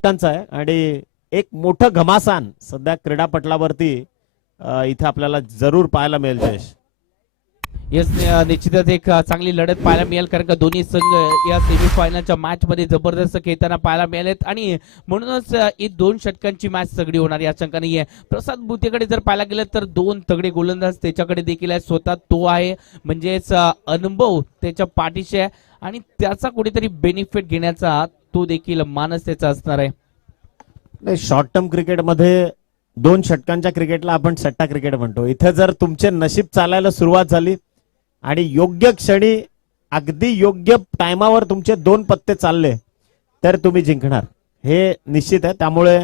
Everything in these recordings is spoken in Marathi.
षटकांचा आहे आणि एक मोठं घमासान सध्या क्रीडापटलावरती इथे आपल्याला जरूर पाहायला मिळेल. जयेश, येस, निश्चितच एक चांगली लढत पाहायला मिळेल, कारण का दोन्ही संघ या सेमीफायनलच्या मॅच मध्ये जबरदस्त खेळताना पाहायला मिळालेत आणि म्हणूनच ही 2 षटकांची मॅच सगळी होणार या शंका नाहीये. प्रसाद भुतेकडे जर पाहायला गेलं तर 2 तगडे गोलंदाज त्याच्याकडे देखील आहे, स्वतः तो आहे, म्हणजेच अनुभव त्याच्या पाठीशी आहे आणि त्याचा कुठेतरी बेनिफिट घेण्याचा तो देखील मानस त्याचा असणार आहे. शॉर्ट टर्म क्रिकेटमध्ये 2 षटकांच्या क्रिकेटला आपण सट्टा क्रिकेट म्हणतो. इथे जर तुमचे नशीब चालायला सुरुवात झाली आणि योग्य क्षणी अगदी योग्य टायमावर तुमचे 2 पत्ते चालले तर तुम्ही जिंकणार, हे निश्चित आहे. त्यामुळे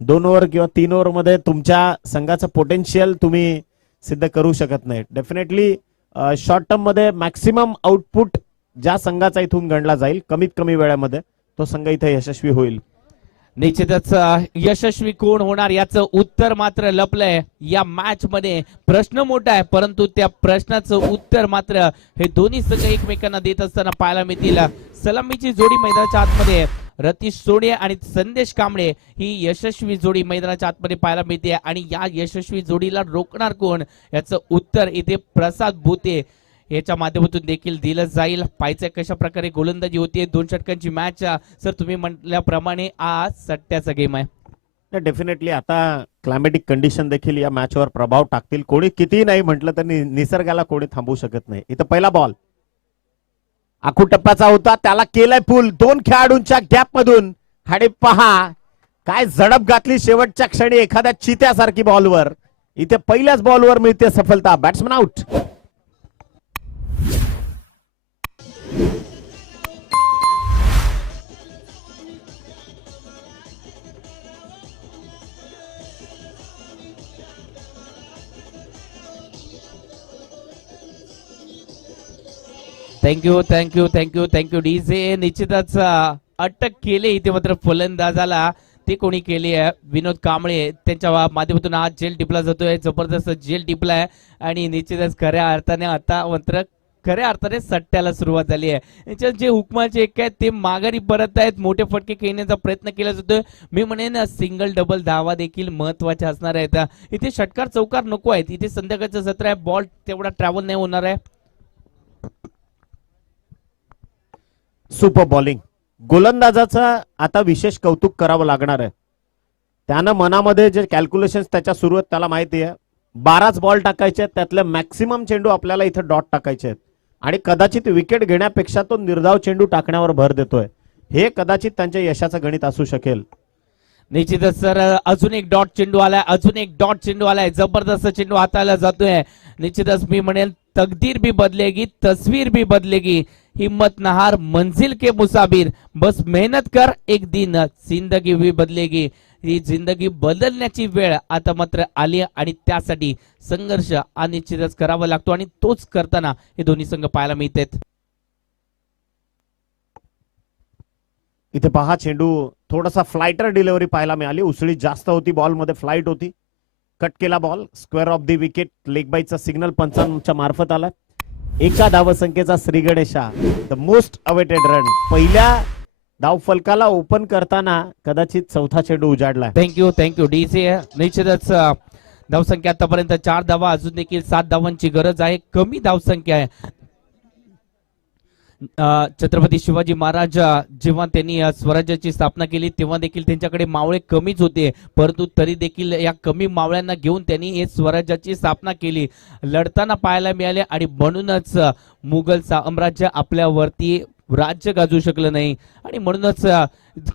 2 ओव्हर किंवा 3 ओव्हर मध्ये तुमच्या संघाचं पोटेन्शियल तुम्ही सिद्ध करू शकत नाही. डेफिनेटली शॉर्ट टर्म मध्ये मॅक्सिमम आउटपुट ज्या संघाचा इथून गणला जाईल कमीत कमी वेळेमध्ये तो संघ इथे यशस्वी होईल. निश्चितच यशस्वी कोण होणार याचं उत्तर मात्र लपलंय या मॅच मध्ये. प्रश्न मोठा आहे, परंतु त्या प्रश्नाचं उत्तर मात्र हे दोन्ही संघ एकमेकांना देत असताना पाहायला मिळतील. सलामीची जोडी मैदानाच्या आतमध्ये रतीश सोडे आणि संदेश कांबळे ही यशस्वी जोडी मैदानाच्या आतमध्ये पाहायला मिळते आणि या यशस्वी जोडीला रोखणार कोण याचं उत्तर इथे प्रसाद भुते याच्या माध्यमातून देखील दिलं जाईल. पाहायचं कशा प्रकारे गोलंदाजी होती. 2 षटकांची मॅच सर तुम्ही म्हटल्याप्रमाणे आज सट्ट्याचा गेम आहे. डेफिनेटली आता क्लायमॅटिक कंडिशन देखील या मॅचवर प्रभाव टाकतील. कोणी किती नाही म्हटलं तर निसर्गाला कोणी थांबवू शकत नाही. इथं पहिला बॉल आखू टप्प्याचा होता, त्याला केलाय पूल 2 खेळाडूंच्या गॅप मधून आणि पहा काय झडप घातली शेवटच्या क्षणी एखाद्या चित्यासारखी बॉलवर. इथे पहिल्याच बॉलवर मिळते सफलता. Batsman out. Thank you thank you thank you thank you DJ. निश्चितच अटक केली इथे मात्र फलंदाजाला. ते कोणी केली आहे? विनोद कांबळे. त्यांच्या माध्यमातून हा जेल टिपला जातोय, जबरदस्त जेल टिपला आहे आणि निश्चितच खऱ्या अर्थाने आता मात्र खऱ्या अर्थाने सट्ट्याला सुरुवात झाली आहे. याच्यात जे हुकमाचे एक आहेत ते माघारी परत आहेत, मोठे फटके खेळण्याचा प्रयत्न केला जातोय. मी म्हणेन सिंगल डबल धावा देखील महत्वाच्या असणार आहेत. इथे षटकार चौकार नको आहेत. इथे संध्याकाळचं सत्र आहे, बॉल तेवढा ट्रॅव्हल नाही होणार आहे. Super bowling. गोलंदाजाचा आता विशेष कौतुक करावं लागणार आहे. त्यानं मनामध्ये जे कॅल्क्युलेशन त्याच्या सुरू आहेत त्याला माहिती आहे 12च बॉल टाकायचे आहेत, त्यातले मॅक्सिमम चेंडू आपल्याला इथे डॉट टाकायचे आहेत आणि कदाचित विकेट घेण्यापेक्षा तो निर्धाव चेंडू टाकण्यावर भर देतोय. हे कदाचित त्यांच्या यशाचं गणित असू शकेल. निश्चितच सर, अजून एक डॉट चेंडू आलाय, अजून एक डॉट चेंडू आलाय. जबरदस्त चेंडू हाताला जातोय. निश्चितच मी म्हणेल तकदीर भी बदलेगी, तस्वीर भी बदलेगी. हिम्मत नहार मंजिल के मुसाफिर, बस मेहनत कर, एक दिन जिंदगी भी बदलेगी. ही जिंदगी बदलण्याची वेळ आता मात्र आली आणि त्यासाठी संघर्ष निश्चितच करावा लागतो आणि तोच करताना हे दोन्ही संघ पाहायला मिळतात. इथे पहा चेंडू थोडासा फ्लाइटर डिलिव्हरी पाहायला मिळाली. उसळी जास्त होती, बॉल मध्ये फ्लाइट होती. कट केला ball, square of the wicket. Leg बाईचा सिग्नल पंचांच्या मार्फत आला. एका धावसंख्येचा Shri Ganesha, the most awaited run. पहिल्या धाव फलकाला ओपन करताना कदाचित चौथा चेंडू उजाडला. Thank you thank you DC. निश्चितच धावसंख्या आतापर्यंत 4 धावा, अजून देखील 7 धावांची गरज आहे. कमी धावसंख्या आहे. छत्रपती शिवाजी महाराज जेव्हा त्यांनी स्वराज्याची स्थापना केली तेव्हा देखील त्यांच्याकडे मावळे कमीच होते, परंतु तरी देखील या कमी मावळ्यांना घेऊन त्यांनी हे स्वराज्याची स्थापना केली. लढताना पाहायला मिळाले आणि म्हणूनच मुघल साम्राज्य आपल्यावरती राज्य गाजू शकलं नाही आणि म्हणूनच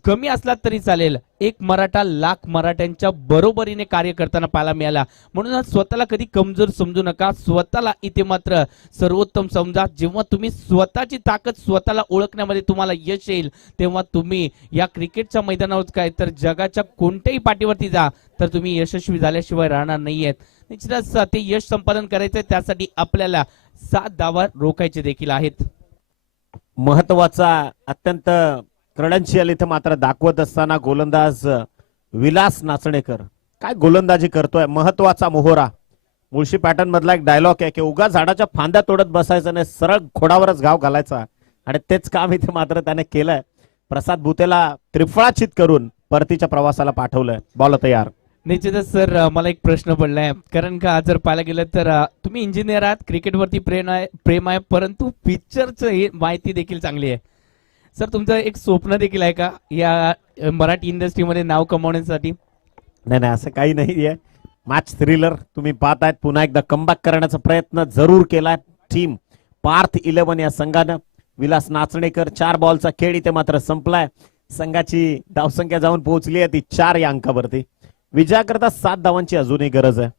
कमी असला तरी चालेल, एक मराठा लाख मराठ्यांच्या बरोबरीने कार्य करताना पाहायला मिळाला. म्हणूनच स्वतःला कधी कमजोर समजू नका, स्वतःला इथे मात्र सर्वोत्तम समजा. जेव्हा तुम्ही स्वतःची ताकद स्वतःला ओळखण्यामध्ये तुम्हाला यश येईल तेव्हा तुम्ही या क्रिकेटच्या मैदानावर काय तर जगाच्या कोणत्याही पाठीवरती जा तर तुम्ही यशस्वी झाल्याशिवाय राहणार नाहीयेत. निश्चितच ते यश संपादन करायचंय, त्यासाठी आपल्याला 7 धावा रोखायचे देखील आहेत. महत्वाचा अत्यंत क्रेडेन्शियल इथे मात्र दाखवत असताना गोलंदाज विलास नाचणेकर काय गोलंदाजी करतोय. महत्वाचा मोहरा. मुळशी पॅटर्न मधला एक डायलॉग आहे की उगा झाडाच्या फांद्या तोडत बसायचं नाही, सरळ घोडावरच घाव घालायचा आणि तेच काम इथे मात्र त्याने केलंय. प्रसाद भुतेला त्रिफळाचित करून परतीच्या प्रवासाला पाठवलंय. बॉल तयार. निश्चितच सर, मला एक प्रश्न पडलाय, कारण का जर पाहायला गेलं तर तुम्ही इंजिनियर आहात, क्रिकेटवरती प्रेम आहे, परंतु पिक्चरचं माहिती देखील चांगली आहे. सर तुमचं एक स्वप्न देखील आहे का या मराठी इंडस्ट्रीमध्ये नाव कमवण्यासाठी? नाही नाही, असं काही नाहीये. मॅच थ्रिलर तुम्ही पाहतायत. पुन्हा एकदा कमबॅक करण्याचा प्रयत्न जरूर केलाय टीम पार्थ 11 या संघानं. विलास नाचणेकर 4 बॉलचा खेळ इथे मात्र संपलाय. संघाची धावसंख्या जाऊन पोहोचली आहे ती 4 या अंकावरती. विजयाकरता 7 धावांची अजूनही गरज आहे.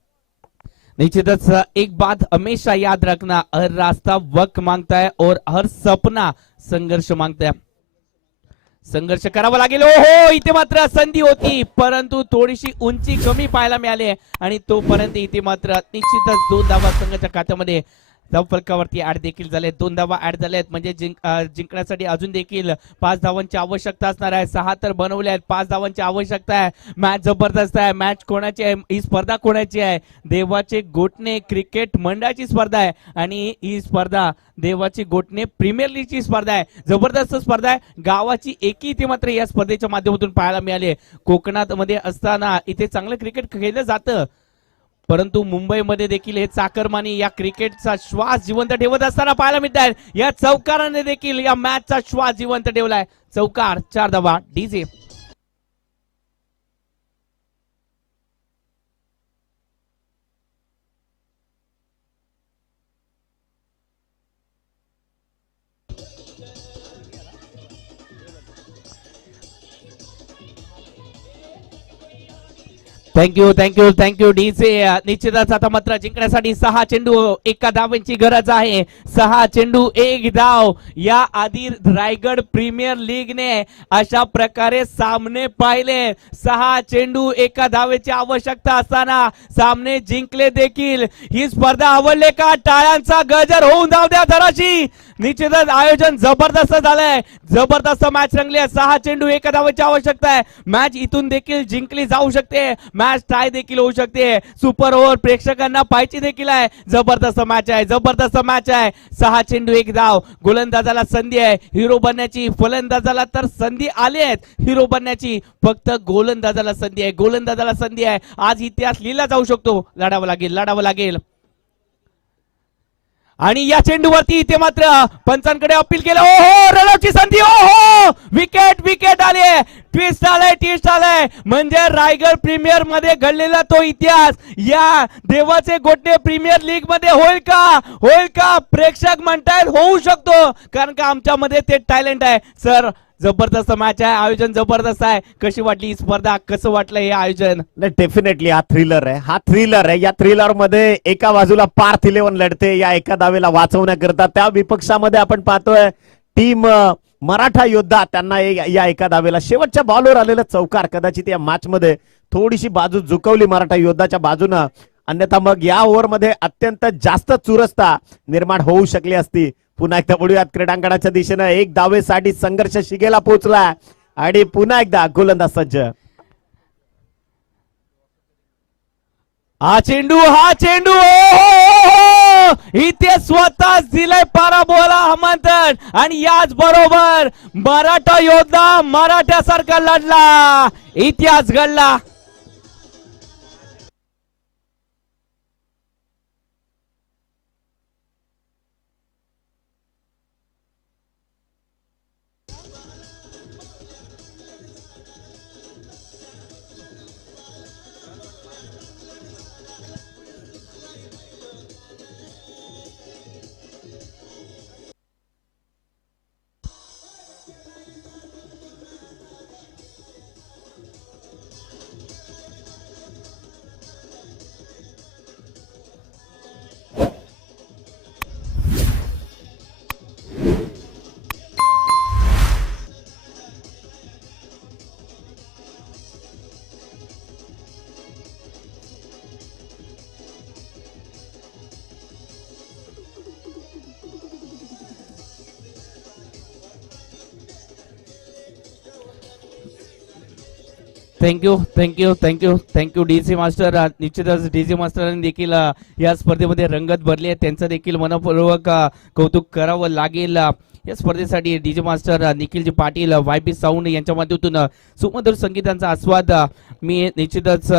निश्चितच एक बात हमेशा याद रखना, हर रास्ता वक्त मांगता है और हर सपना संघर्ष मांगता है. संघर्ष करावा लागेल. हो, इथे मात्र संधी होती, परंतु थोडीशी उंची कमी पाहायला मिळाली आणि तोपर्यंत इथे मात्र निश्चितच 2 धावा संघाच्या खात्यामध्ये धावफलकावरती ऍड देखील झाले. 2 धावा ऍड झाल्यात म्हणजे जिंकण्यासाठी अजून देखील 5 धावांची आवश्यकता असणार आहे. 6 तर बनवल्या आहेत, 5 धावांची आवश्यकता आहे. मॅच जबरदस्त आहे. मॅच कोणाची आहे? ही स्पर्धा कोणाची आहे? देवाचे गोठणे क्रिकेट मंडळाची स्पर्धा आहे आणि ही स्पर्धा देवाची गोठणे प्रीमियर लीगची स्पर्धा आहे. जबरदस्त स्पर्धा आहे. गावाची एकी इथे मात्र या स्पर्धेच्या माध्यमातून पाहायला मिळाली. कोकणात मध्ये असताना इथे चांगलं क्रिकेट खेळलं जातं, परंतु मुंबईमध्ये देखील हे चाकरमानी या क्रिकेटचा श्वास जिवंत ठेवत असताना पाहायला मिळत आहे. या चौकाराने देखील या मॅचचा श्वास जिवंत ठेवलाय. चौकार, 4 धावा. DJ thank you DJ. निश्चितच आता मात्र जिंकण्यासाठी 6 चेंडू 1 धावांची गरज आहे. 6 चेंडू 1 धाव. या आधी रायगड प्रीमियर लीगने अशा प्रकारे सामने पाहिले. 6 चेंडू 1 धावेची आवश्यकता असताना सामने जिंकले देखील. ही स्पर्धा आवडले का? टाळ्यांचा गजर होऊन जाऊ द्या जराशी. निश्चितच आयोजन जबरदस्त झालंय. जबरदस्त मॅच रंगली आहे. 6 चेंडू 1 धावेची आवश्यकता आहे. मॅच इथून देखील जिंकली जाऊ शकते. मॅच टाय देखील होऊ शकते. सुपर ओव्हर प्रेक्षकांना पाहायची देखील आहे. जबरदस्त मॅच आहे. जबरदस्त मॅच आहे. 6 चेंडू 1 धाव. गोलंदाजाला संधी आहे हिरो बनण्याची. फलंदाजाला तर संधी आली आहेत हिरो बनण्याची. फक्त गोलंदाजाला संधी आहे. गोलंदाजाला संधी आहे. आज इतिहास लिहिला जाऊ शकतो. लढावं लागेल. आणि या चेंडूवरती इथे मात्र पंचांकडे अपील केलं. ओहो, रनआउटची संधी. ओहो, विकेट आली. ट्विस्ट आलंय म्हणजे रायगड प्रीमियर मध्ये घडलेला तो इतिहास या देवाचे गोठणे प्रीमियर लीग मध्ये होईल का? प्रेक्षक म्हणतायत होऊ शकतो, कारण का आमच्यामध्ये ते टॅलेंट आहे. सर जबरदस्त मॅच आहे. आयोजन जबरदस्त आहे. कशी वाटली ही स्पर्धा? कसं वाटलं हे आयोजन? डेफिनेटली हा थ्रिलर आहे. या थ्रिलर मध्ये एका बाजूला पार्थ 11 लढते या एका दावेला वाचवण्याकरता. त्या विपक्षामध्ये आपण पाहतोय टीम मराठा योद्धा. त्यांना या एका दावेला शेवटच्या बॉलवर आलेला चौकार कदाचित या मॅच मध्ये थोडीशी बाजू झुकवली मराठा योद्धाच्या बाजूनं. अन्यथा मग या ओव्हरमध्ये अत्यंत जास्त चुरसता निर्माण होऊ शकली असती. पुन्हा एकदा वळूयात क्रीडांगणाच्या दिशेनं. 1 धावेसाठी संघर्ष शिगेला पोहोचला आणि पुन्हा एकदा गोलंदाज सज्ज. हा चेंडू इथे स्वतःच दिलंय पराभवाला आमंत्रण. आणि याच बरोबर मराठा योद्धा मराठ्यासारखा लढला. इतिहास घडला. Thank you DC master. निश्चितच डीसी मास्टरांनी देखील या स्पर्धेमध्ये रंगत भरली आहे. त्यांचं देखील मनपूर्वक कौतुक करावं लागेल. या स्पर्धेसाठी DJ master निखिलजी Patil YB sound यांच्या माध्यमातून सुमधुर संगीतांचा आस्वाद मी निश्चितच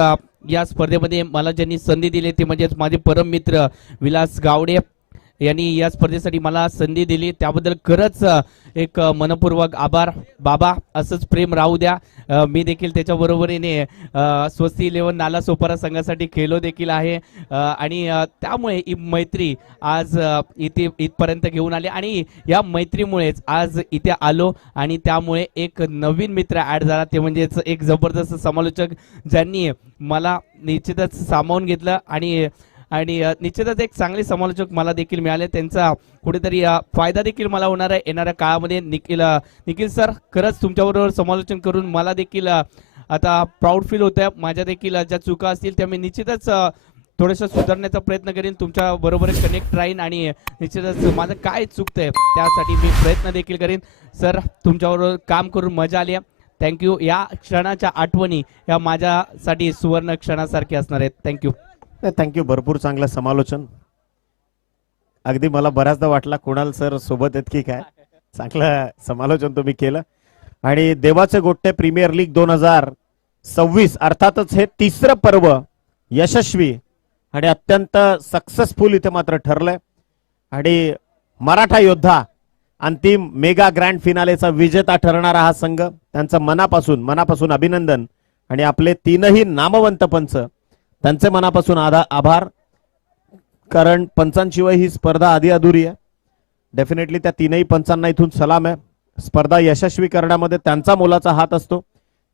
या स्पर्धेमध्ये मला ज्यांनी संधी दिली ते म्हणजेच माझे परम मित्र विलास गावडे यांनी या स्पर्धेसाठी मला संधी दिली त्याबद्दल खरंच एक मनपूर्वक आभार. बाबा असंच प्रेम राहू द्या. मी देखील त्याच्या बरोबरीने स्वस्ती 11 नाला सोपारा संघासाठी खेळलो देखील आहे आणि त्यामुळे ही मैत्री आज इथे इथपर्यंत घेऊन आली आणि या मैत्रीमुळेच आज इथे आलो आणि त्यामुळे एक नवीन मित्र ऍड झाला ते म्हणजेच एक जबरदस्त समालोचक ज्यांनी मला निश्चितच सामावून घेतलं आणि आणि निश्चितच एक चांगले समालोचक मला देखील मिळाले. त्यांचा कुठेतरी फायदा देखील मला होणार आहे येणाऱ्या काळामध्ये. निखिल सर खरंच तुमच्याबरोबर समालोचन करून मला देखील आता प्राऊड फील होत आहे. माझ्या देखील ज्या चुका असतील त्या मी निश्चितच थोडंसं सुधारण्याचा प्रयत्न करेन. तुमच्या बरोबर कनेक्ट राहीन आणि निश्चितच माझं काय चुकतंय त्यासाठी मी प्रयत्न देखील करेन. सर तुमच्याबरोबर काम करून मजा आली आहे. थँक्यू. या क्षणाच्या आठवणी या माझ्यासाठी सुवर्ण क्षणासारखे असणार आहेत. थँक्यू. थँक्यू. भरपूर चांगलं समालोचन. अगदी मला बऱ्याचदा वाटला कुणाल सर सोबत आहेत की काय. चांगलं समालोचन तुम्ही केलं. आणि देवाचे गोट्टे प्रीमियर लीग 2026 अर्थातच हे तिसरं पर्व यशस्वी आणि अत्यंत सक्सेसफुल इथे मात्र ठरलंय आणि मराठा योद्धा अंतिम मेगा ग्रँड फिनालेचा विजेता ठरणारा हा संघ. त्यांचं मनापासून अभिनंदन आणि आपले तीनही नामवंत पंच त्यांचे मनापासून आभार. कारण पंचांशिवाय ही स्पर्धा आधी अधुरी आहे. डेफिनेटली त्या तीनही पंचांना इथून सलाम आहे. स्पर्धा यशस्वी करण्यामध्ये त्यांचा मोलाचा हात असतो.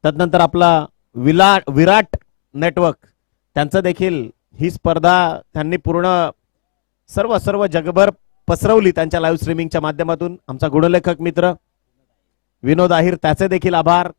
त्यानंतर आपला विराट नेटवर्क त्यांचं देखील ही स्पर्धा त्यांनी पूर्ण सर्व जगभर पसरवली त्यांच्या लाईव्ह स्ट्रीमिंगच्या माध्यमातून. आमचा गुणलेखक मित्र विनोद आहिर त्याचे देखील आभार.